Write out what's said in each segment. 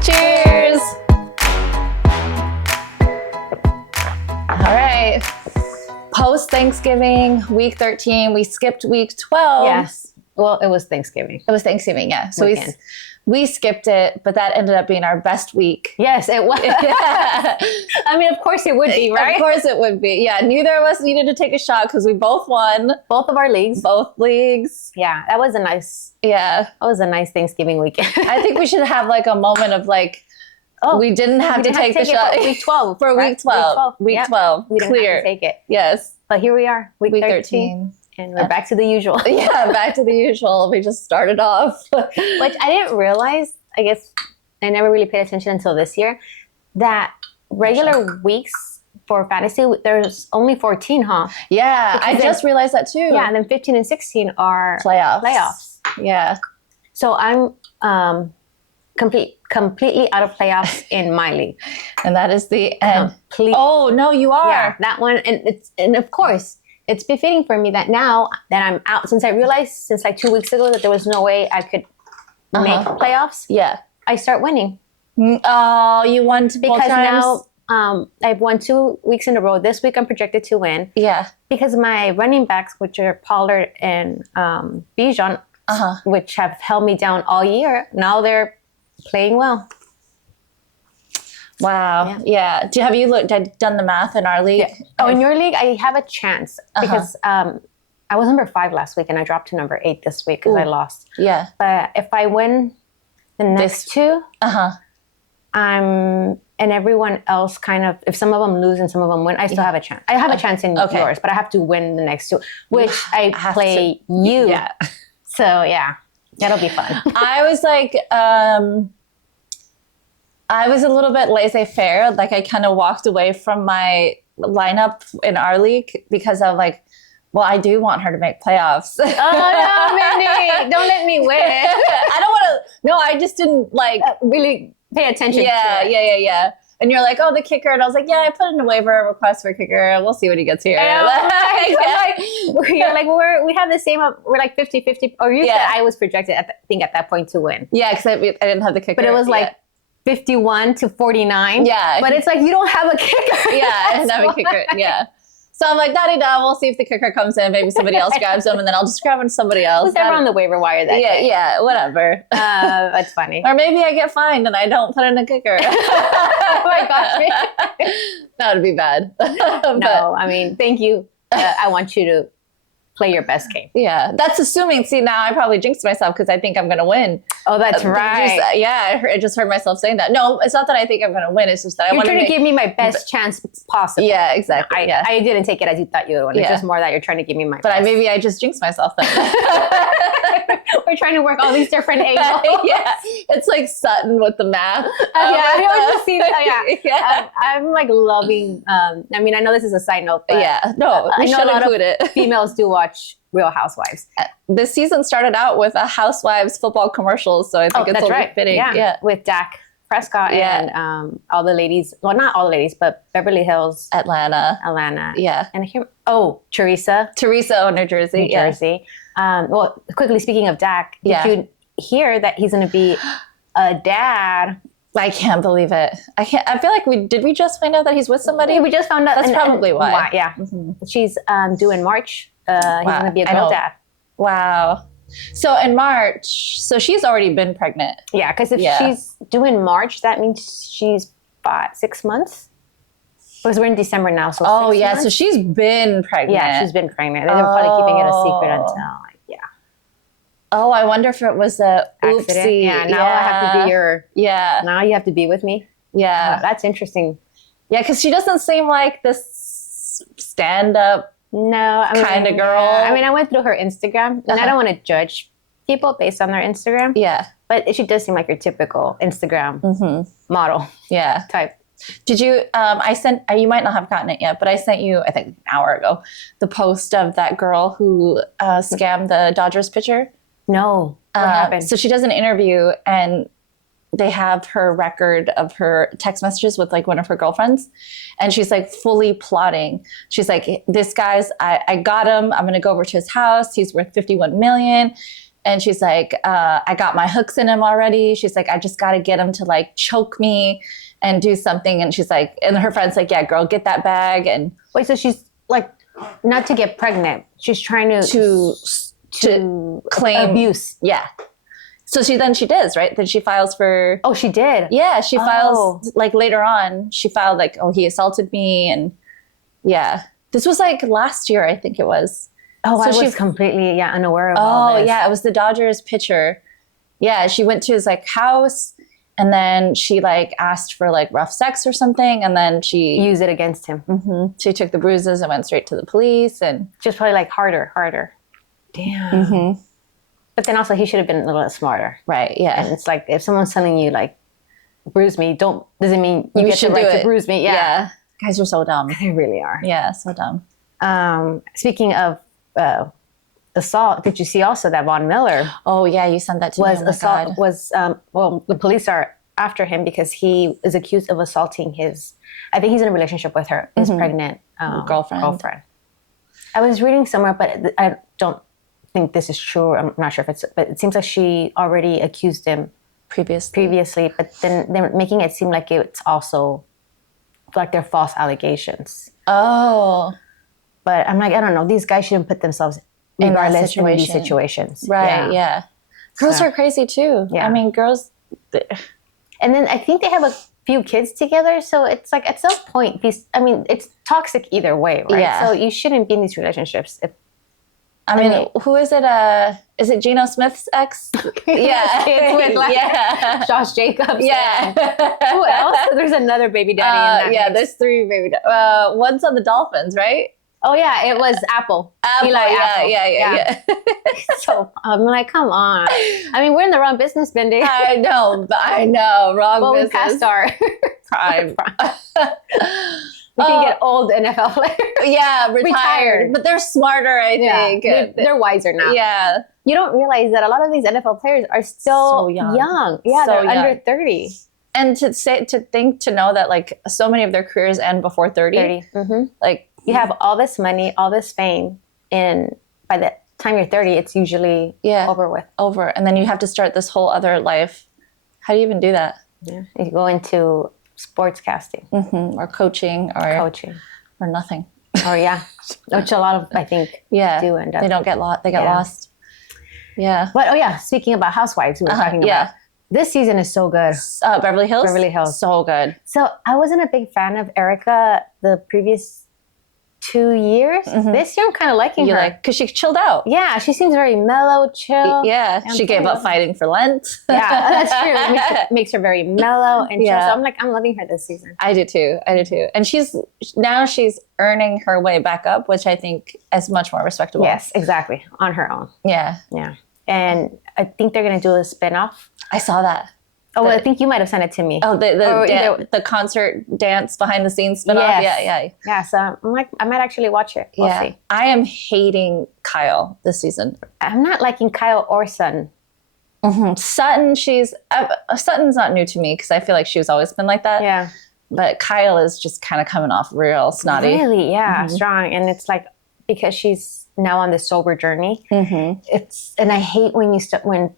Cheers! All right. Post-Thanksgiving, week 13, we skipped week 12. Yes. Well, it was Thanksgiving. It was Thanksgiving, yeah. So Weekend. we skipped it, but that ended up being our best week. Yes, it was. I mean, of course it would be, right? Of course it would be. Yeah, neither of us needed to take a shot because we both won. Both of our leagues. Both leagues. Yeah, that was a nice Thanksgiving weekend. I think we should have like a moment of like, we didn't have to take the shot. Week 12. For right? week 12. Week 12. We didn't Clear. have to take it. Yes. But here we are, week 13. 13. And we're back to the usual. Yeah, back to the usual. We just started off. Which I didn't realize, I guess I never really paid attention until this year, that regular weeks for fantasy, there's only 14, huh? Yeah, I just realized that too. Yeah, and then 15 and 16 are playoffs. Yeah. So I'm completely out of playoffs in my league. And that is the end. Oh, no, you are. Yeah, that one. And of course, it's befitting for me that now that I'm out, since I realized since like 2 weeks ago that there was no way I could make playoffs. Yeah. I start winning. Oh, you won because now I've won 2 weeks in a row. This week I'm projected to win. Yeah. Because my running backs, which are Pollard and Bijan, which have held me down all year, now they're playing well. Wow. Yeah. Have you done the math in our league? Yeah. Oh, in your league, I have a chance because I was number 5 last week and I dropped to number 8 this week because I lost. Yeah. But if I win the next two, and everyone else kind of, if some of them lose and some of them win, I still have a chance. I have a chance in yours, but I have to win the next two, which I play you. Yeah. So yeah, that'll be fun. I was like, I was a little bit laissez-faire. Like I kind of walked away from my lineup in our league because of like, well, I do want her to make playoffs. Oh no, Mandy, don't let me win. I don't want to. No, I just didn't like really pay attention. Yeah. And you're like, oh, the kicker. And I was like, yeah, I put in a waiver request for a kicker. We'll see what he gets here. You're like, we have the same, we're like 50-50. Or you said I was projected, at that point to win. Yeah, because I didn't have the kicker. But it was like 51-49. Yeah. But it's like, you don't have a kicker. Yeah, I didn't have a kicker. Yeah. So I'm like, da-da-da, we'll see if the kicker comes in. Maybe somebody else grabs him, and then I'll just grab somebody else. Was ever on the waiver wire that day? Yeah, whatever. That's funny. Or maybe I get fined and I don't put in a kicker. Oh my gosh. That would be bad. No, I mean, thank you. I want you to play your best game. Yeah, that's assuming. See, now I probably jinxed myself because I think I'm going to win. Oh, that's right. I just heard myself saying that. No, it's not that I think I'm going to win. It's just that I want to give me my best chance possible. Yeah, exactly. I didn't take it as you thought you would win. It's just more that you're trying to give me my best. Maybe I just jinxed myself then. We're trying to work all these different angles. Yeah, it's like Sutton with the math. I always see that. Yeah. I'm like loving, I mean, I know this is a side note, but we should include it. Females do watch Real Housewives. This season started out with a Housewives football commercial, so I think it's only fitting. Yeah, with Dak Prescott and all the ladies. Well, not all the ladies, but Beverly Hills, Atlanta. Yeah, and Teresa, New Jersey. Jersey. Well, quickly speaking of Dak, did you hear that he's going to be a dad? I can't believe it. I feel like did we just find out that he's with somebody? We just found out. That's probably why. Yeah. Mm-hmm. She's due in March. He's going to be a girl dad. Wow. So in March, she's already been pregnant. Yeah, because if she's due in March, that means she's 6 months. Because we're in December now, so 6 months. So she's been pregnant. Yeah, she's been pregnant. They're probably keeping it a secret until Oh, I wonder if it was a accident. Oopsie. Yeah, now I have to be your. Yeah. Now you have to be with me. Yeah, that's interesting. Yeah, because she doesn't seem like this stand-up. No, kind of girl. I mean, I went through her Instagram, and I don't want to judge people based on their Instagram. Yeah, but she does seem like your typical Instagram model. Yeah, type. Did you? I sent. You might not have gotten it yet, but I sent you, I think, an hour ago, the post of that girl who scammed the Dodgers pitcher. No, what happened? So she does an interview, and they have her record of her text messages with like one of her girlfriends, and she's like fully plotting. She's like, this guy's, I got him. I'm gonna go over to his house. He's worth 51 million. And she's like, I got my hooks in him already. She's like, I just got to get him to like choke me and do something. And she's like, and her friend's like, yeah, girl, get that bag. And Wait, so she's like, not to get pregnant. She's trying to claim abuse. Yeah. So she does, right? Then she files for, Oh, she did. yeah, she files like later on. She filed like, oh, he assaulted me. And yeah, this was like last year, I think it was. Oh, So I she- was completely unaware of all Oh this. yeah, it was the Dodgers pitcher. Yeah, she went to his like house, and then she like asked for like rough sex or something, and then she Use it against him. she took the bruises and went straight to the police. And Just probably like harder. Damn. But then also he should have been a little bit smarter. right, And yeah, it's like if someone's telling you like bruise me, doesn't mean you get the should right do to it. bruise me. Yeah. Guys are so dumb. They really are. Yeah, so dumb. Speaking of assault, did you see also that Von Miller Oh yeah, you sent that to was me. Oh my assault God. was well, the police are after him because he is accused of assaulting I think he's in a relationship with his pregnant Girlfriend. I was reading somewhere, but I don't think this is true. I'm not sure but it seems like she already accused him previously, but then they're making it seem like it's also like they're false allegations. Oh, But I'm like, I don't know. These guys shouldn't put themselves In that regardless in these situation. situations. right, yeah. Girls So- are crazy too. Yeah. I mean, girls. And then I think they have a few kids together, so it's like at some point it's toxic either way, right? Yeah. So you shouldn't be in these relationships. I mean, who is it? Is it Geno Smith's ex? Yeah, Kids with, like, yeah, Josh Jacobs. yeah. Who else? There's another baby daddy in that. Yeah, mix. there's 3 baby. One's on the Dolphins, right? Oh yeah, it was Apple. Eli Apple. Yeah. So I'm like, come on. I mean, we're in the wrong business, Bindi. I know. Wrong Well, we business. passed our. prime. We can get old NFL players. Yeah, retired. Retired. But they're smarter, I think. They're wiser now. Yeah. You don't realize that a lot of these NFL players are still So young. Yeah, So they're young. under 30. And to know that like so many of their careers end before 30. 30. Mm-hmm. Like You have all this money, all this fame, and by the time you're 30, it's usually over with. over. And then you have to start this whole other life. How do you even do that? Yeah. You go into sportscasting, Or coaching or coaching, or nothing. or which a lot of I think Yeah. do end up. They don't get lost. They get Yeah. lost. Yeah. But speaking about housewives, we were talking about. This season is so good. Beverly Hills. Beverly Hills. So good. So I wasn't a big fan of Erica the previous 2 years. This year I'm kind of liking You her. like because she chilled out. Yeah, she seems very mellow, chill. Yeah. I'm She gave sorry. up fighting for Lent. Yeah, that's true. It makes her very mellow and chill. Yeah. So I'm loving her this season. I do too. And she's earning her way back up, which I think is much more respectable. Yes, exactly. On her own. Yeah. Yeah. And I think they're going to do a spin-off. I saw that. Oh, well, I think you might have sent it to me. Oh, Or either- the concert dance behind the scenes spinoff. Yes. Yeah. Yeah, so I'm like, I might actually watch it. We'll see. I am hating Kyle this season. I'm not liking Kyle or Sutton. Sutton, Sutton's not new to me because I feel like she's always been like that. Yeah. But Kyle is just kind of coming off real snotty. Really, yeah, strong. And it's like, because she's now on this sober journey, and I hate when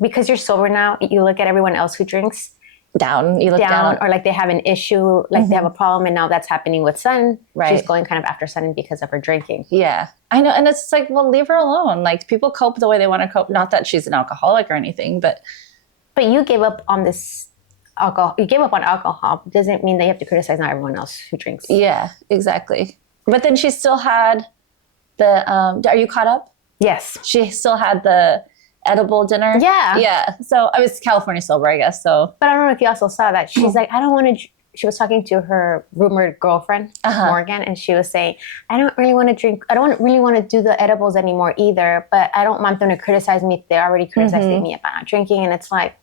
because you're sober now, you look at everyone else who drinks You look down. or like they have an issue, like they have a problem, and now that's happening with Sutton. Right. She's going kind of after Sutton because of her drinking. Yeah, I know. And it's like, well, leave her alone. Like people cope the way they want to cope. Not that she's an alcoholic or anything, but But you gave up on this alcohol. You gave up on alcohol. Doesn't mean that you have to criticize not everyone else who drinks. yeah, exactly. But then she still had the, are you caught up? Yes. She still had the edible dinner. Yeah. Yeah. So I was California sober, I guess. So But I don't know if you also saw that. She's like, I don't want to. She was talking to her rumored girlfriend, Morgan, and she was saying, I don't really want to drink. I don't really want to do the edibles anymore either, but I don't want them to criticize me if they're already criticizing me about not drinking. And it's like,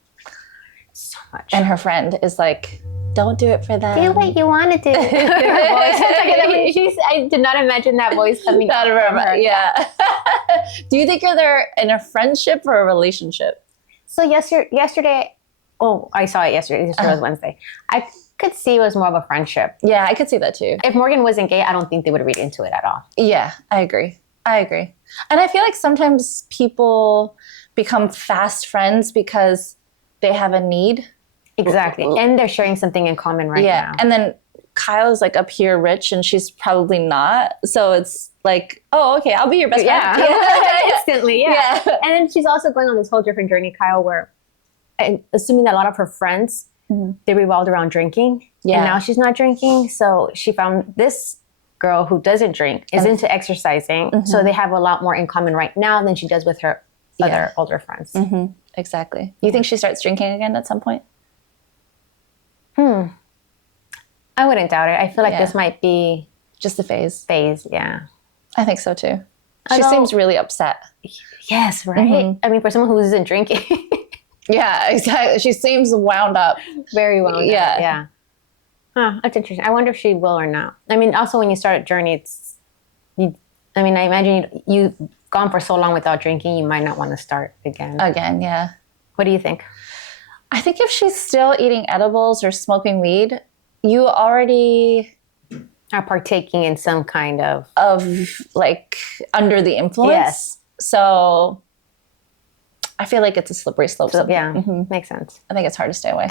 so much. and her friend is like, don't do it for them. Do what you want to do. Her voice. I did not imagine that voice coming Not out from her. yeah. Do you think you're there in a friendship or a relationship? So yesterday, Oh, I saw it yesterday. Yesterday was Wednesday. I could see it was more of a friendship. Yeah, I could see that too. If Morgan wasn't gay, I don't think they would read into it at all. Yeah, I agree. And I feel like sometimes people become fast friends because they have a need. Exactly. And they're sharing something in common right now. And then Kyle's like up here rich and she's probably not. So it's like, oh, okay, I'll be your best friend. Instantly, yeah. And then she's also going on this whole different journey, Kyle, where I'm assuming that a lot of her friends, they revolved around drinking. Yeah. And now she's not drinking. So she found this girl who doesn't drink, is into exercising. So they have a lot more in common right now than she does with her other older friends. Exactly. You think she starts drinking again at some point? I wouldn't doubt it. I feel like this might be just a phase. Yeah. I think so too. She seems really upset. Yes, right? I mean, for someone who isn't drinking. Yeah, exactly. She seems wound up. Very wound up. Yeah. Huh, that's interesting. I wonder if she will or not. I mean, also when you start a journey, I imagine you've gone for so long without drinking, you might not want to start again. Yeah. What do you think? I think if she's still eating edibles or smoking weed, you already are partaking in some kind of like under the influence. Yes. So I feel like it's a slippery slope. Makes sense. I think it's hard to stay away.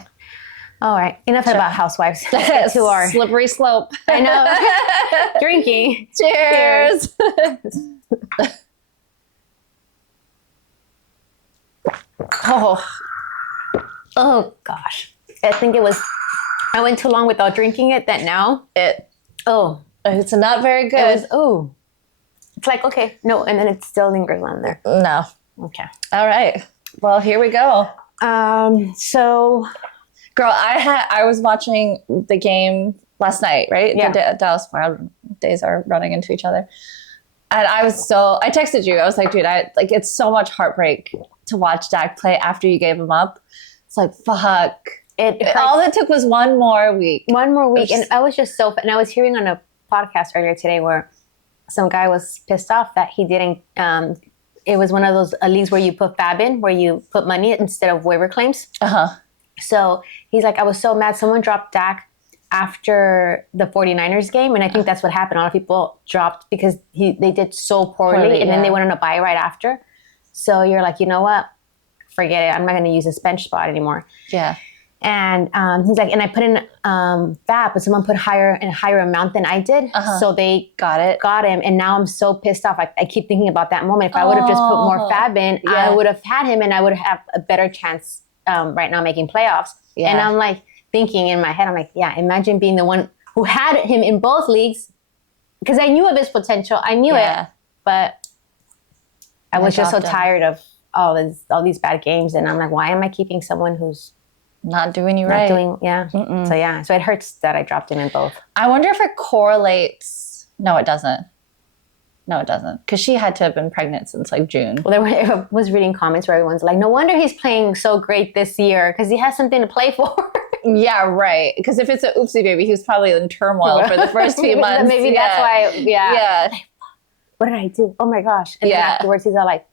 All right. Enough about housewives. Let's get to our slippery slope. I know. Drinking. Cheers. Oh gosh. I think I went too long without drinking it that now it's not very good. It's like, okay, no, and then it still lingers on there. No. Okay. All right. Well, here we go. So girl, I was watching the game last night, right? Yeah. The Dallas Wild days are running into each other. And I texted you. I was like, dude, it's so much heartbreak to watch Dak play after you gave him up. It's like, fuck. All it took was one more week. And I was just and I was hearing on a podcast earlier today where some guy was pissed off that he didn't, it was one of those leagues where you put FAB in, where you put money instead of waiver claims. So he's like, I was so mad. Someone dropped Dak after the 49ers game. And I think that's what happened. A lot of people dropped because they did so poorly and then they went on a bye right after. So you're like, you know what? Forget it. I'm not going to use this bench spot anymore. Yeah. And he's like, and I put in FAB, but someone put a higher amount than I did. So they got him. And now I'm so pissed off. I keep thinking about that moment. If I would have just put more FAB in, I would have had him and I would have a better chance right now making playoffs. Yeah. And I'm like thinking in my head, I'm like, yeah, imagine being the one who had him in both leagues. Because I knew of his potential. I knew it. But I was just so tired of all these bad games. And I'm like, why am I keeping someone who's not doing you right? So it hurts that I dropped him in both. I wonder if it correlates. No, it doesn't. Because she had to have been pregnant since like June. Well, I was reading comments where everyone's like, no wonder he's playing so great this year because he has something to play for. Yeah, right. Because if it's an oopsie baby, he was probably in turmoil for the first few months. Maybe that's why. Yeah. What did I do? Oh my gosh. And then afterwards he's all like,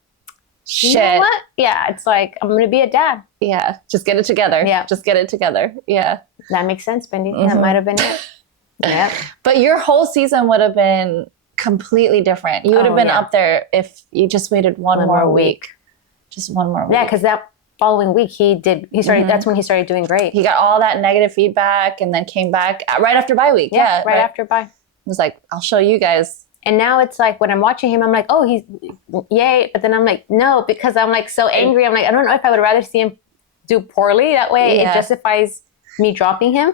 shit. You know what? Yeah, it's like, I'm going to be a dad. Yeah, just get it together. Yeah. That makes sense, Bendy. That might have been it. Yeah. But your whole season would have been completely different. You would have been up there if you just waited one more week. Just one more week. Yeah, because that following week he started, that's when he started doing great. He got all that negative feedback and then came back right after bye week. Yeah, right after bye. He was like, I'll show you guys. And now it's like when I'm watching him, I'm like, oh, he's yay. But then I'm like, no, because I'm like so angry. I'm like, I don't know if I would rather see him do poorly. That way it justifies me dropping him.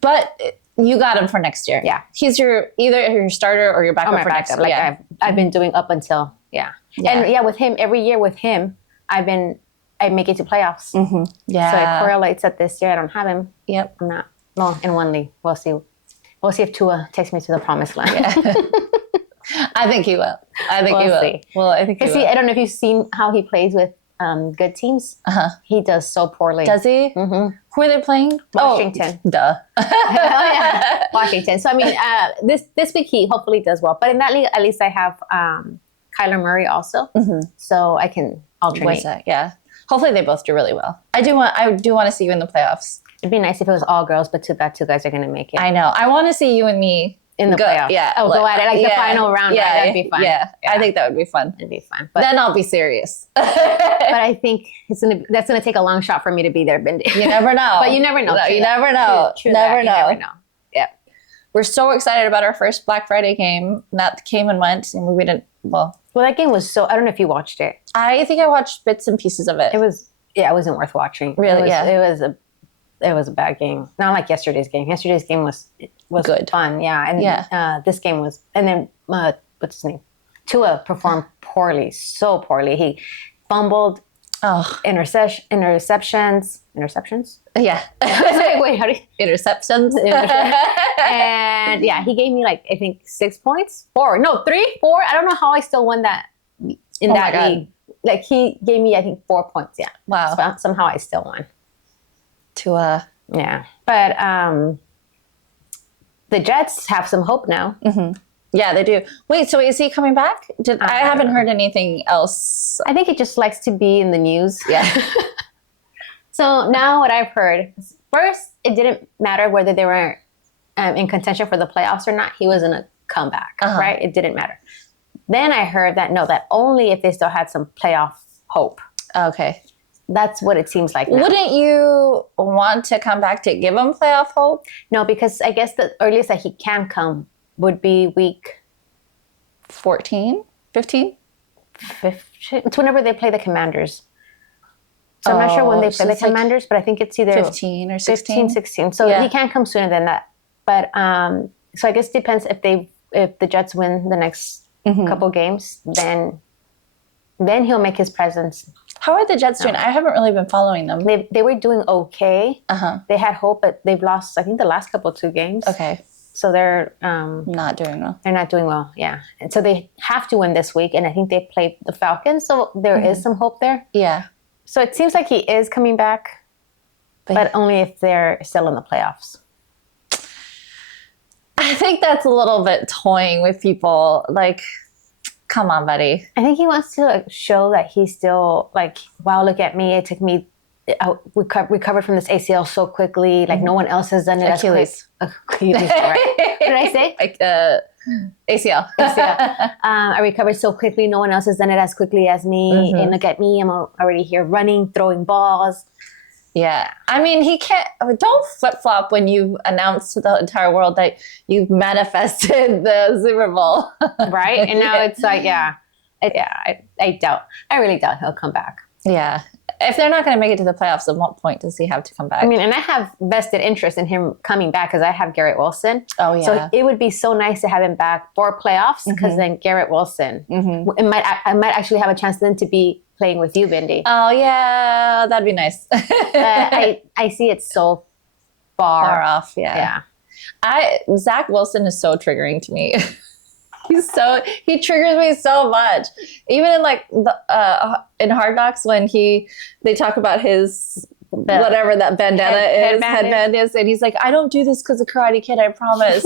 But you got him for next year. Yeah. He's either your starter or your backup for next year. Like I've been doing up until, And with him, every year with him, I make it to playoffs. Mm-hmm. Yeah. So it correlates that this year I don't have him. Yep. I'm not. Well, in one league. We'll see. We'll see if Tua takes me to the promised land. Yeah. I think he will. We'll see. Well, I think he will. I don't know if you've seen how he plays with good teams. He does so poorly. Does he? Mm-hmm. Who are they playing? Washington. Oh, duh. Washington. So, I mean, this week he hopefully does well. But in that league, at least I have Kyler Murray also. Mm-hmm. So I can alternate. Yeah. Hopefully they both do really well. I do want to see you in the playoffs. It'd be nice if it was all girls, but too bad two guys are going to make it. I know. I want to see you and me In the playoffs. Yeah. Oh, go at it. Like the final round, right? That'd be fun. Yeah. I think that would be fun. It'd be fun. But Then I'll be serious. but I think that's gonna take a long shot for me to be there, Bindi. You never know. But you never know. No, you never know. True Never that. know. You never know. Yeah. We're so excited about our first Black Friday game. That came and went, and we didn't. Well, that game was so. I don't know if you watched it. I think I watched bits and pieces of it. It was. Yeah, it wasn't worth watching. Really? It was a bad game. Not like yesterday's game. Yesterday's game was good, fun. Yeah, and this game was. And then what's his name? Tua performed poorly, so poorly. He fumbled. Oh, interceptions. Yeah. I was like, wait, how do you? Interceptions. And yeah, he gave me like I think 6 points. 4. No, 3, 4. I don't know how I still won that in Oh my that God. league. Like he gave me I think 4 points. Yeah. Wow. So somehow I still won. Yeah. But the Jets have some hope now. Yeah, they do. Wait, so is he coming back? I haven't know. heard anything else. I think he just likes to be in the news. Yeah. So now what I've heard, first, it didn't matter whether they were in contention for the playoffs or not. He was going to come back, right? It didn't matter. Then I heard that only if they still had some playoff hope. Okay. That's what it seems like now. Wouldn't you want to come back to give him playoff hope? No, because I guess the earliest that he can come would be week 14? 15? 15. It's whenever they play the Commanders. So I'm not sure when they so play the it's like Commanders, but I think it's either 15 or 16? 15, 16. So Yeah. he can't come sooner than that. But so I guess it depends if the Jets win the next couple games, then he'll make his presence. How are the Jets doing? I haven't really been following them. They were doing okay. Uh-huh. They had hope, but they've lost I think the last two games. Okay. So they're Not doing well. they're not doing well. Yeah, and so they have to win this week, and I think they played the Falcons, so there is some hope there. Yeah. So it seems like he is coming back, but only if they're still in the playoffs. I think that's a little bit toying with people. Like, come on, buddy. I think he wants to show that he's still like, wow, look at me. It took me, I recovered from this ACL so quickly. Like no one else has done it Achilles. as quick. Achilles, right. What did I say? Like, ACL. I recovered so quickly. No one else has done it as quickly as me. And look at me. I'm already here running, throwing balls. Yeah. I mean, he can't, don't flip flop when you announce to the entire world that you've manifested the Super Bowl. Right. And now it's like, I really doubt he'll come back. Yeah. If they're not going to make it to the playoffs, at what point does he have to come back? I mean, and I have vested interest in him coming back because I have Garrett Wilson. Oh, yeah. So it would be so nice to have him back for playoffs because then Garrett Wilson, I might actually have a chance then to be playing with you, Bindi. Oh, yeah. That'd be nice. I see it so far off. Yeah. Zach Wilson is so triggering to me. He triggers me so much. Even in like in Hard Knocks when they talk about his whatever that headband is, and he's like, I don't do this because of Karate Kid, I promise.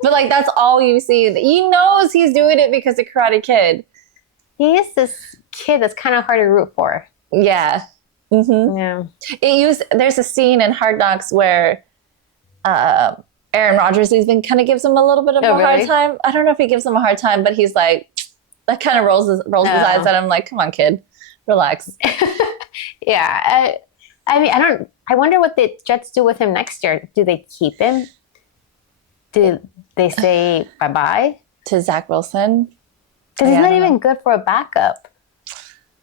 But like that's all you see. He knows he's doing it because of Karate Kid. He is this kid that's kind of hard to root for. Yeah. Yeah. There's a scene in Hard Knocks where Aaron Rodgers even kind of gives him a little bit of a hard time. I don't know if he gives him a hard time, but he's like, that kind of rolls his eyes at him like, come on, kid, relax. Yeah. I mean, I wonder what the Jets do with him next year. Do they keep him? Do they say bye-bye? To Zach Wilson? Because he's not even good for a backup.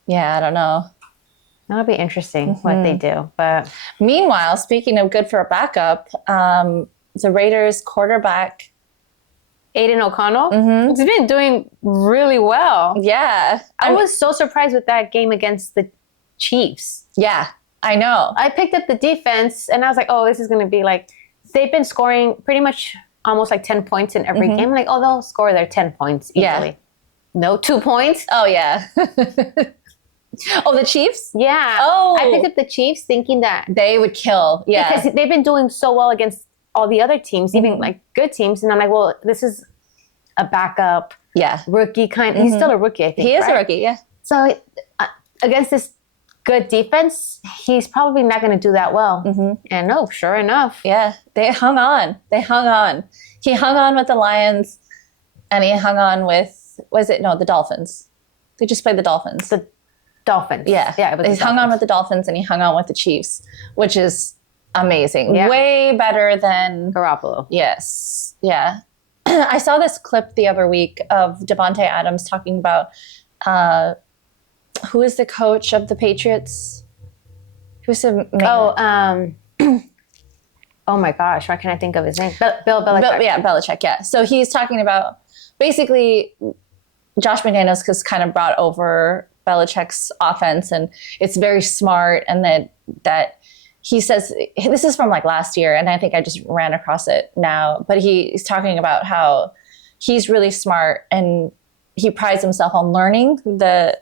Yeah, I don't know. That'll be interesting what they do. But meanwhile, speaking of good for a backup, the Raiders quarterback Aiden O'Connell, he's been doing really well. Yeah. I was so surprised with that game against the Chiefs. Yeah, I know. I picked up the defense and I was like, oh, this is going to be like, they've been scoring pretty much almost like 10 points in every game. Like, oh, they'll score their 10 points easily. Yeah. No, 2 points. Oh, yeah. Oh, the Chiefs? Yeah. Oh. I picked up the Chiefs thinking that they would kill. Yeah. Because they've been doing so well against all the other teams, even like good teams. And I'm like, well, this is a backup. Yeah. Rookie kind. He's still a rookie, I think. He is a rookie, yeah. So against this good defense, he's probably not going to do that well. And no, sure enough. Yeah, they hung on. They hung on. He hung on with the Lions, and he hung on with, the Dolphins. They just played the Dolphins. The Dolphins. Yeah. Yeah. He hung on with the Dolphins, and he hung on with the Chiefs, which is amazing. Yeah. Way better than Garoppolo. Yes. Yeah. I saw this clip the other week of Devontae Adams talking about who is the coach of the Patriots? Who's the main... Oh my gosh, why can't I think of his name? Bill Belichick. Belichick, yeah. So he's talking about basically Josh McDaniels has kind of brought over Belichick's offense, and it's very smart, and that he says, this is from like last year, and I think I just ran across it now, but he's talking about how he's really smart and he prides himself on learning the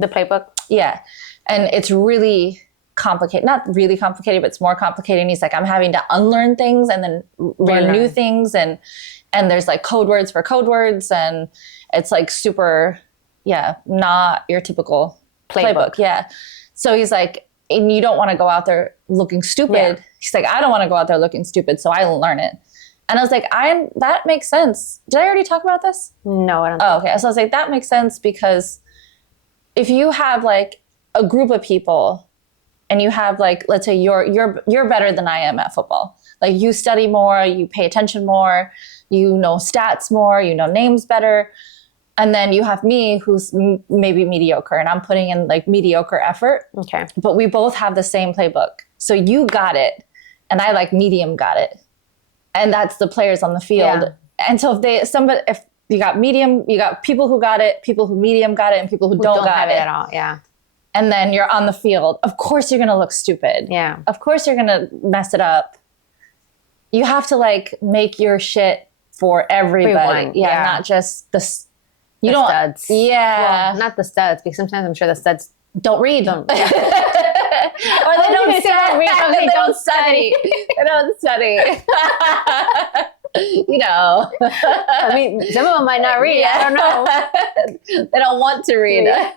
playbook. Yeah. And it's really complicated, not really complicated, but it's more complicated. And he's like, I'm having to unlearn things and then learn new things. And there's like code words for code words. And it's like super, not your typical playbook. Yeah. So he's like, and you don't want to go out there looking stupid. Yeah. He's like, I don't want to go out there looking stupid, so I learn it. And I was like, that makes sense. Did I already talk about this? No, I don't. Oh, okay. So I was like, that makes sense, because if you have like a group of people and you have like, let's say you're better than I am at football. Like you study more, you pay attention more, you know stats more, you know names better. And then you have me who's maybe mediocre, and I'm putting in like mediocre effort. Okay. But we both have the same playbook. So you got it, and I like medium got it. And that's the players on the field. Yeah. And so if you got medium, you got people who got it, people who medium got it, and people who don't got it at all. Yeah. And then you're on the field. Of course you're going to look stupid. Yeah. Of course you're going to mess it up. You have to like make your shit for everybody. Yeah. Not just the studs. Yeah. Well, not the studs, because sometimes I'm sure the studs don't read. Or they don't study. They don't study. I mean, some of them might not read. Yeah. I don't know. They don't want to read. Yeah.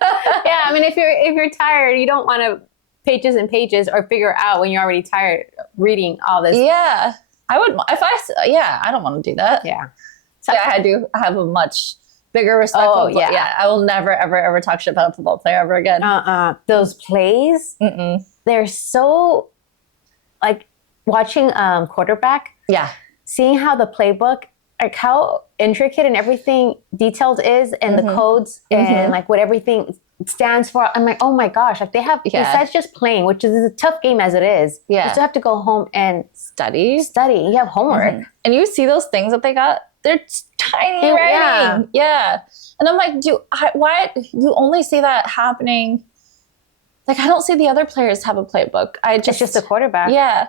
I mean, if you're tired, you don't want to pages and pages or figure out when you're already tired reading all this. Yeah. I would, I don't want to do that. Yeah. So I have a much bigger respect. I will never, ever, ever talk shit about a football player ever again. Those plays, they're so, like, watching quarterback. Yeah. Seeing how the playbook, like how intricate and everything detailed is, and the codes and like what everything stands for. I'm like, oh my gosh, like they have, besides just playing, which is a tough game as it is, you still have to go home and study. You have homework. And you see those things that they got, they're tiny writing. Yeah. And I'm like, why you only see that happening? Like, I don't see the other players have a playbook. It's just the quarterback. Yeah.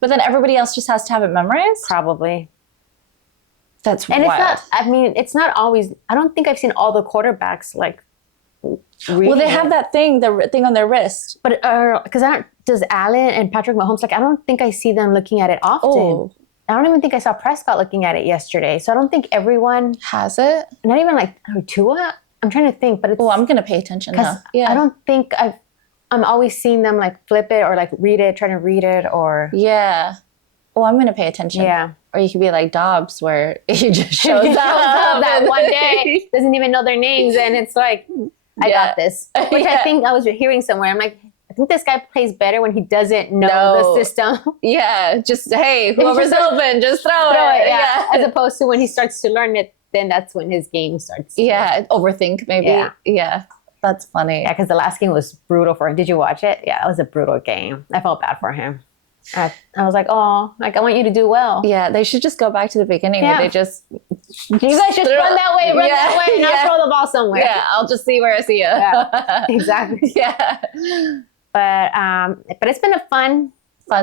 But then everybody else just has to have it memorized? Probably. That's and wild. It's not always, I don't think I've seen all the quarterbacks like reading. Well, they have that thing, the thing on their wrist. But does Allen and Patrick Mahomes, like, I don't think I see them looking at it often. Oh. I don't even think I saw Prescott looking at it yesterday. So I don't think everyone has it. Not even like Tua. I'm trying to think, but it's. Oh, I'm going to pay attention now. Yeah. I don't think I'm always seeing them like flip it or like read it, trying to read it or. Yeah. Well, I'm going to pay attention. Yeah. Or you could be like Dobbs, where he just shows up that one day, doesn't even know their names, and it's like, I got this. Which I think I was hearing somewhere. I'm like, I think this guy plays better when he doesn't know the system. Yeah, just, hey, whoever's open, just throw it. Yeah. As opposed to when he starts to learn it, then that's when his game starts. Yeah, overthink maybe. Yeah. That's funny. Yeah, because the last game was brutal for him. Did you watch it? Yeah, it was a brutal game. I felt bad for him. I was like, oh, like I want you to do well. Yeah, they should just go back to the beginning where they just... You guys just run that way, and I'll throw the ball somewhere. Yeah, I'll just see where I see you. Yeah, exactly. Yeah. But it's been a fun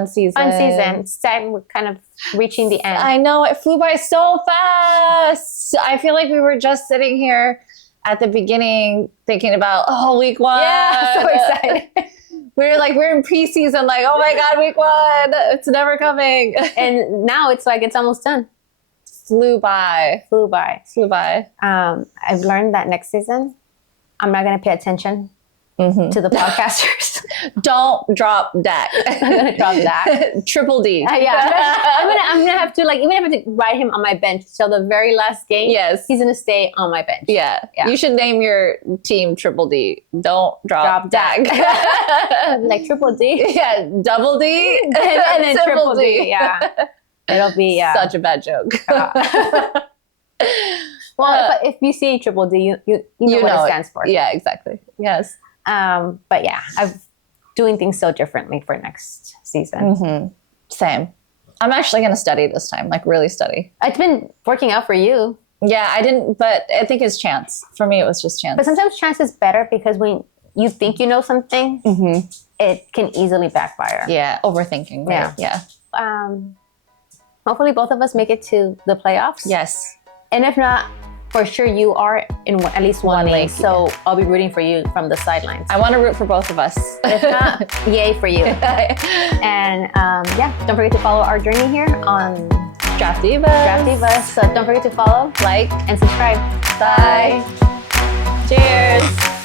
season. It's time we're kind of reaching the end. I know, it flew by so fast. I feel like we were just sitting here at the beginning thinking about, week 1. Yeah, so excited. We're in preseason, like, oh my God, week 1. It's never coming. And now it's like, it's almost done. Flew by. I've learned that next season, I'm not going to pay attention to the podcasters. Don't drop Dak. I'm gonna drop that. Triple D. Yeah, I'm gonna have to, like, even if I have to ride him on my bench till the very last game. Yes. He's gonna stay on my bench. Yeah. Yeah. You should name your team Triple D. Don't drop Dak. Like Triple D. Yeah, Double D and then Triple D. Yeah. It'll be such a bad joke. Well, if you see Triple D, you know what it stands for. Yeah, exactly. Yes. But yeah, I'm doing things so differently for next season. Same. I'm actually going to study this time, like really study. It's been working out for you. Yeah, I didn't, but I think it's chance. For me, it was just chance. But sometimes chance is better because when you think you know something, it can easily backfire. Yeah, overthinking. Right? Yeah. Hopefully both of us make it to the playoffs. Yes. And if not, for sure you are in at least one league. league, So I'll be rooting for you from the sidelines. I want to root for both of us. If not, yay for you. And yeah, don't forget to follow our journey here on Draft Divas. Draft Divas. So don't forget to follow, Like, and subscribe. bye. Cheers.